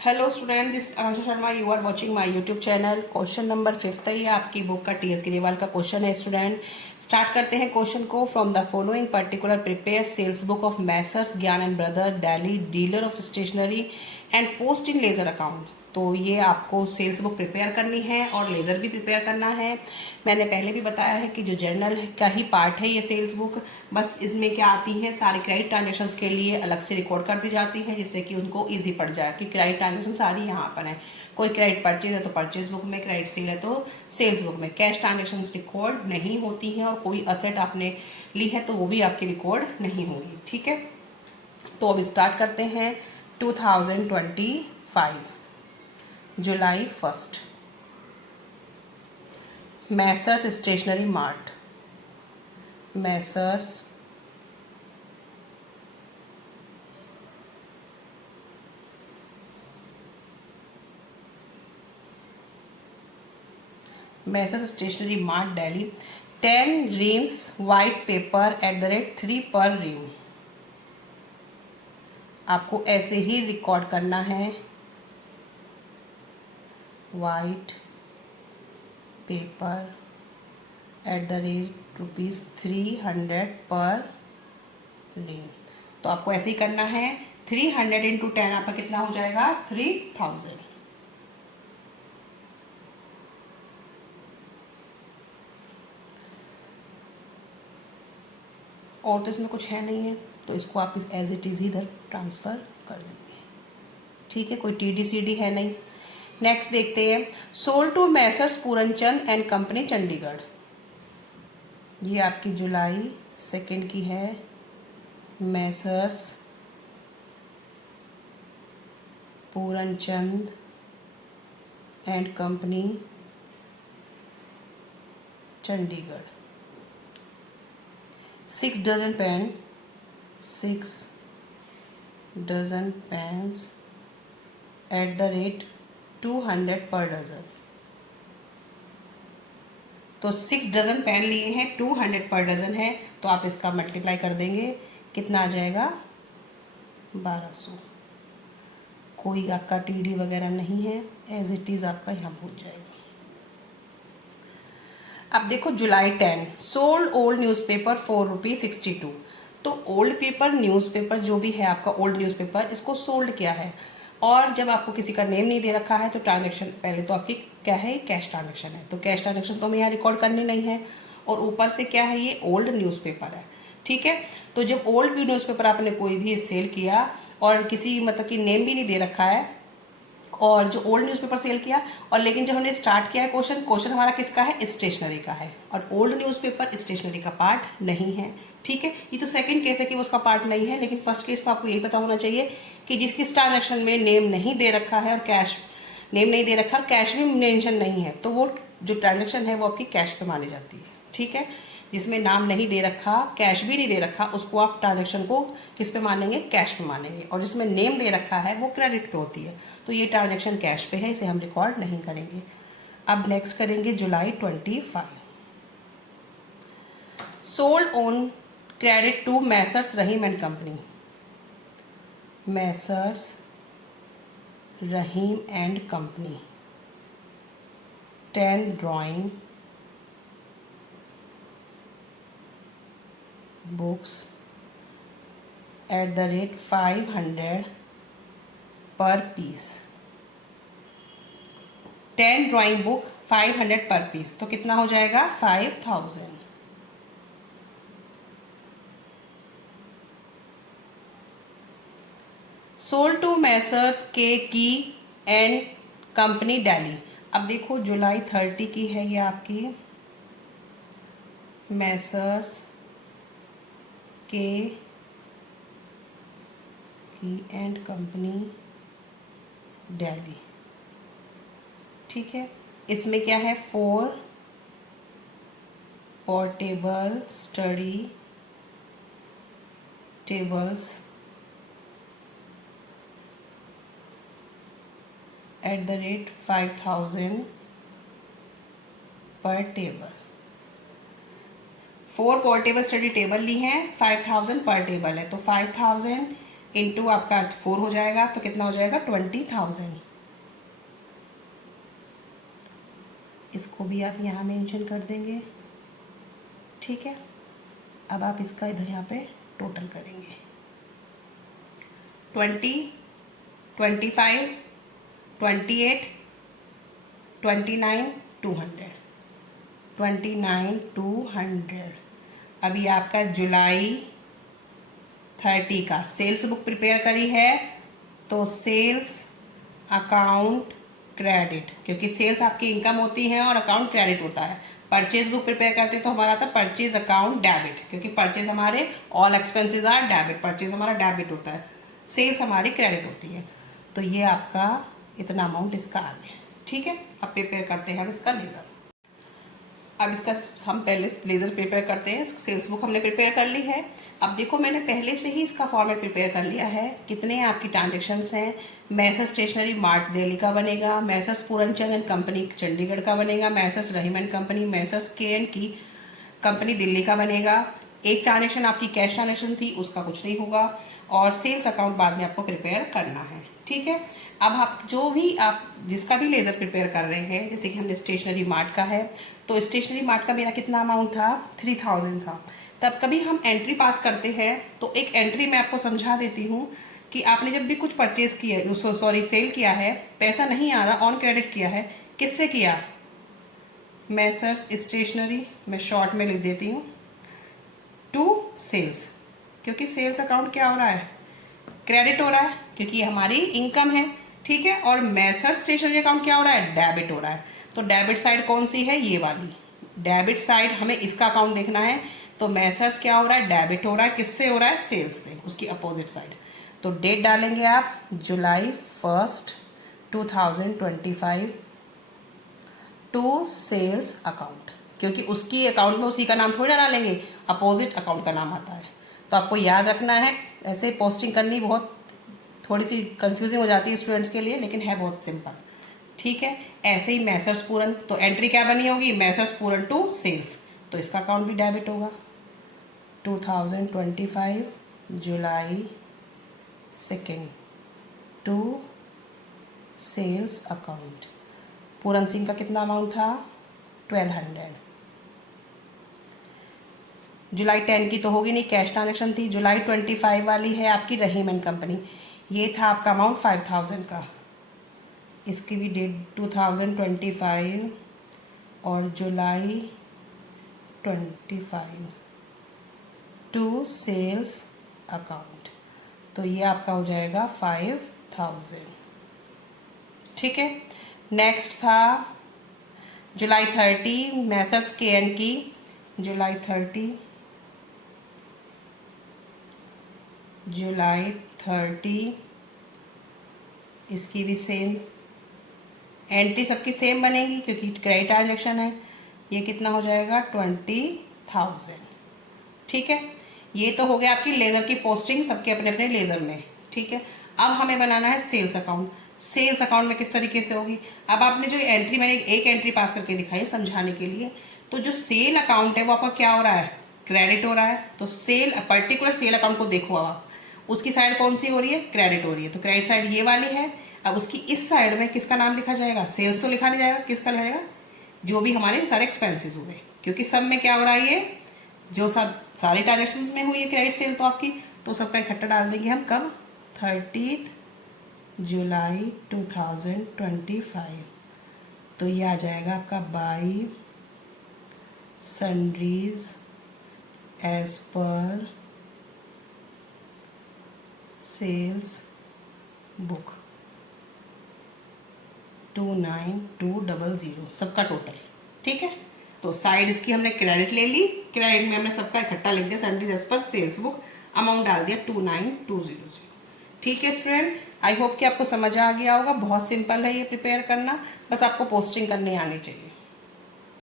Hello student, this Akanksha Sharma. You are watching my YouTube channel. Question number 5 है ये आपकी book का टीएस गिरीवाल का क्वेश्चन है स्टूडेंट। स्टार्ट करते हैं क्वेश्चन को। From the following particular prepare sales book of Messrs Gyan and brother Delhi, dealer of stationery and post in ledger account. तो ये आपको सेल्स बुक प्रिपेयर करनी है और लेज़र भी प्रिपेयर करना है। मैंने पहले भी बताया है कि जो जर्नल का ही पार्ट है ये सेल्स बुक, बस इसमें क्या आती है, सारी क्रेडिट ट्रांजेक्शन्स के लिए अलग से रिकॉर्ड कर दी जाती है जिससे कि उनको ईजी पड़ जाए कि क्रेडिट ट्रांजेक्शन सारी यहाँ पर है। कोई क्रेडिट परचेज है तो परचेज बुक में, क्रेडिट सेल है तो सेल्स बुक में। कैश ट्रांजेक्शन रिकॉर्ड नहीं होती हैं और कोई असेट आपने ली है तो वो भी आपकी रिकॉर्ड नहीं होगी। ठीक है, तो अब स्टार्ट करते हैं। 2025 जुलाई 1, messrs stationery mart, messrs stationery mart Delhi, 10 reams white paper @3 पर ream। आपको ऐसे ही रिकॉर्ड करना है, वाइट पेपर @300 पर ream। तो आपको ऐसे ही करना है। 300 × 10 आपका कितना हो जाएगा, 3000। और तो इसमें कुछ है नहीं है तो इसको आप इस एज इट इज़ इधर ट्रांसफ़र कर देंगे। ठीक है, कोई TD/CD है नहीं। नेक्स्ट देखते हैं। Sold to messrs Puranchand and company Chandigarh. ये आपकी जुलाई 2 की है। Messrs Puranchand and company Chandigarh. 6 dozen pen, 6 dozen pens @200 पर डज़न। तो 6 डज़न पेन लिए हैं, 200 पर डज़न है, तो आप इसका मल्टीप्लाई कर देंगे, कितना आ जाएगा, 1200। कोई आपका TD वगैरह नहीं है, एज इट इज़ आपका यहाँ पहुँच जाएगा। अब देखो जुलाई 10, सोल्ड ओल्ड न्यूज़पेपर ₹4.62। तो ओल्ड पेपर, न्यूज़पेपर जो भी है आपका ओल्ड न्यूज़पेपर, इसको सोल्ड किया है। और जब आपको किसी का नेम नहीं दे रखा है तो ट्रांजेक्शन पहले तो आपकी क्या है, कैश ट्रांजेक्शन है, तो कैश ट्रांजेक्शन तो हमें यहाँ रिकॉर्ड करनी नहीं है। और ऊपर से क्या है, ये ओल्ड न्यूज़पेपर है। ठीक है, तो जब ओल्ड न्यूज़पेपर आपने कोई भी सेल किया और किसी मतलब कि नेम भी नहीं दे रखा है, और जो ओल्ड न्यूज़पेपर सेल किया, और लेकिन जब हमने स्टार्ट किया है क्वेश्चन हमारा किसका है, स्टेशनरी का है, और ओल्ड न्यूज़पेपर स्टेशनरी का पार्ट नहीं है। ठीक है, ये तो सेकंड केस है कि वो उसका पार्ट नहीं है, लेकिन फर्स्ट केस तो आपको यही पता होना चाहिए कि जिसकी ट्रांजेक्शन में नेम नहीं दे रखा है और कैश नेम नहीं दे रखा और कैश भी मेंशन नहीं है, तो वो जो ट्रांजेक्शन है वो आपकी कैश पे मानी जाती है। ठीक है, जिसमें नाम नहीं दे रखा, कैश भी नहीं दे रखा, उसको आप ट्रांजेक्शन को किस पे मानेंगे, कैश पे मानेंगे। और जिसमें नेम दे रखा है वो क्रेडिट पे होती है, तो ये ट्रांजेक्शन कैश पे है, इसे हम रिकॉर्ड नहीं करेंगे। अब नेक्स्ट करेंगे जुलाई 25। Sold on credit to messrs Rahim and company, messrs Rahim and company, 10 drawing books @500 पर पीस। 10 ड्राइंग बुक 500 पर पीस, तो कितना हो जाएगा, 5000। सोल्ड टू मैसर्स के की एंड कंपनी दिल्ली। अब देखो जुलाई 30 की है ये आपकी, मैसर्स के की एंड कंपनी दिल्ली। ठीक है, इसमें क्या है, 4 पोर्टेबल स्टडी टेबल्स @5000 पर टेबल। 4 पोर्टेबल स्टडी टेबल ली हैं, 5000 पर टेबल है, तो 5000 इंटू आपका 4 हो जाएगा, तो कितना हो जाएगा 20,000। इसको भी आप यहाँ मेंशन कर देंगे, ठीक है। अब आप इसका इधर यहाँ पे टोटल करेंगे 20, 25, 28, 29, 200, 29, 200। अभी आपका जुलाई 30 का सेल्स बुक प्रिपेयर करी है, तो सेल्स अकाउंट क्रेडिट, क्योंकि सेल्स आपकी इनकम होती है और अकाउंट क्रेडिट होता है। परचेज बुक प्रिपेयर करते तो हमारा था परचेज अकाउंट डेबिट, क्योंकि परचेज हमारे all expenses are debit, purchase हमारा डेबिट होता है, सेल्स हमारी क्रेडिट होती है। तो ये आपका इतना अमाउंट इसका आ गया, ठीक है। अब प्रिपेयर करते हैं हम इसका लेज़र। अब इसका हम पहले लेज़र प्रिपेयर करते हैं। सेल्स बुक हमने प्रिपेयर कर ली है। अब देखो मैंने पहले से ही इसका फॉर्मेट प्रिपेयर कर लिया है। कितने आपकी ट्रांजेक्शन्स हैं। मैसर्स स्टेशनरी मार्ट दिल्ली का बनेगा, Messrs Puranchand and company Chandigarh का बनेगा, Messrs Rahim and company, Messrs के एंड की कंपनी दिल्ली का बनेगा। एक ट्रांजेक्शन आपकी कैश ट्रांजेक्शन थी, उसका कुछ नहीं होगा, और सेल्स अकाउंट बाद में आपको प्रिपेयर करना है, ठीक है। अब आप जो भी आप जिसका भी लेज़र प्रिपेयर कर रहे हैं, जैसे कि हमने स्टेशनरी मार्ट का है, तो स्टेशनरी मार्ट का मेरा कितना अमाउंट था 3000 था। तब कभी हम एंट्री पास करते हैं तो एक एंट्री मैं आपको समझा देती हूँ कि आपने जब भी कुछ परचेज किया है, सॉरी सेल किया है, पैसा नहीं आ रहा, ऑन क्रेडिट किया है, किससे किया, मैसर्स स्टेशनरी, मैं शॉर्ट में लिख देती हूँ, टू सेल्स, क्योंकि सेल्स अकाउंट क्या हो रहा है, क्रेडिट हो रहा है, क्योंकि ये हमारी इनकम है, ठीक है। और मैसर्स स्टेशनरी अकाउंट क्या हो रहा है, डेबिट हो रहा है। तो डेबिट साइड कौन सी है, ये वाली डेबिट साइड, हमें इसका अकाउंट देखना है। तो मैसर्स क्या हो रहा है, डेबिट हो रहा है, किससे हो रहा है, सेल्स से, उसकी अपोजिट साइड। तो डेट डालेंगे आप जुलाई 1, 2025 टू सेल्स अकाउंट, क्योंकि उसकी अकाउंट में उसी का नाम थोड़ी ना डालेंगे, अपोजिट अकाउंट का नाम आता है। तो आपको याद रखना है। ऐसे पोस्टिंग करनी बहुत थोड़ी सी कंफ्यूजिंग हो जाती है स्टूडेंट्स के लिए, लेकिन है बहुत सिंपल, ठीक है। ऐसे ही मैसर्स पूरन, तो एंट्री क्या बनी होगी, मैसर्स पूरन टू सेल्स, तो इसका अकाउंट भी डेबिट होगा। 2025 जुलाई 2 to sales account. Puran Singh का कितना अमाउंट था 1200। जुलाई 10 की तो होगी नहीं, कैश ट्रांजेक्शन थी। जुलाई 25 वाली है आपकी रहीम एंड कंपनी, ये था आपका अमाउंट 5000 का, इसकी भी डेट 2025 और जुलाई 25 टू सेल्स अकाउंट, तो ये आपका हो जाएगा 5000, ठीक है। नेक्स्ट था जुलाई 30 मैसर्स के एंड की, जुलाई 30 इसकी भी सेम एंट्री सबकी सेम बनेगी, क्योंकि क्रेडिट ट्रांजेक्शन है। ये कितना हो जाएगा 20,000, ठीक है। ये तो हो गया आपकी लेज़र की पोस्टिंग, सबके अपने अपने लेज़र में, ठीक है। अब हमें बनाना है सेल्स अकाउंट। सेल्स अकाउंट में किस तरीके से होगी, अब आपने जो एंट्री, मैंने एक एंट्री पास करके दिखाई समझाने के लिए, तो जो सेल अकाउंट है वो आपका क्या हो रहा है, क्रेडिट हो रहा है। तो सेल पर्टिकुलर सेल अकाउंट को देखो, आप उसकी साइड कौन सी हो रही है, क्रेडिट हो रही है, तो क्रेडिट साइड ये वाली है। अब उसकी इस साइड में किसका नाम लिखा जाएगा, सेल्स तो लिखा नहीं जाएगा, किसका लिखा जाएगा, जो भी हमारे सारे एक्सपेंसेस हुए, क्योंकि सब में क्या हो रहा है, ये जो सब सारी ट्रांजेक्शन में हुई है क्रेडिट सेल तो आपकी, तो सबका इकट्ठा डाल देंगे हम कब, 30 जुलाई 2025। तो ये आ जाएगा आपका by sundries as per sales book 29200 सबका टोटल, ठीक है। तो साइड इसकी हमने क्रेडिट ले ली, क्रेडिट में हमने सबका इकट्ठा लिख दिया, sundries as per sales book, amount डाल दिया 29200, ठीक है स्टूडेंट। आई होप कि आपको समझ आ गया होगा। बहुत सिंपल है ये प्रिपेयर करना, बस आपको पोस्टिंग करनी आनी चाहिए।